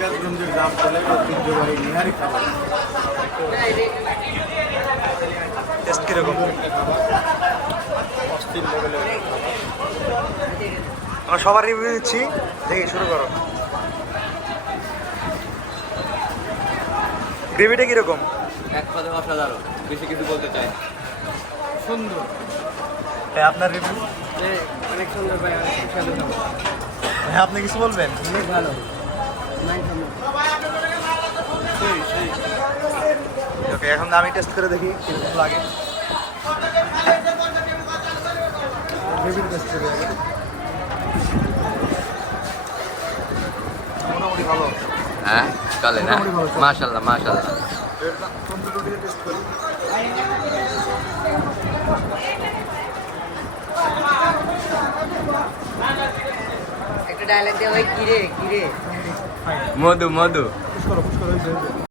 সিরাজগঞ্জের গ্রাম চলে ঐতিহ্যবাহী নিহারি খাবার। টেস্ট কিরকম? অস্থির লেভেলের আমরা সবার রিভিউ দিচ্ছি, দেখি শুরু করো। গ্রেভিটা কিরকম? এক কথায় অসাধারণ, বেশি কিছু বলতে চাই না। সুন্দর। হ্যাঁ, আপনার রিভিউ? অনেক সুন্দর ভাই, অনেক সুস্বাদু খাবার। হ্যাঁ, আপনি কিছু বলবেন? অনেক ভালো। ওকে, এখন আমি টেস্ট করে দেখি কিরকম লাগে। গ্রেভির টেস্ট করে দেখি। মোটামুটি ভালো। হ্যাঁ চলে না? মোটামুটি ভালো চলে। মাশাল্লাহ মাশাল্লাহ। তন্দুরি রুটি টেস্ট করি। একটা ডায়লগ দেওয়া হয়, কিরে কিরে মধু মধু। পুশ করো, পুশ করো,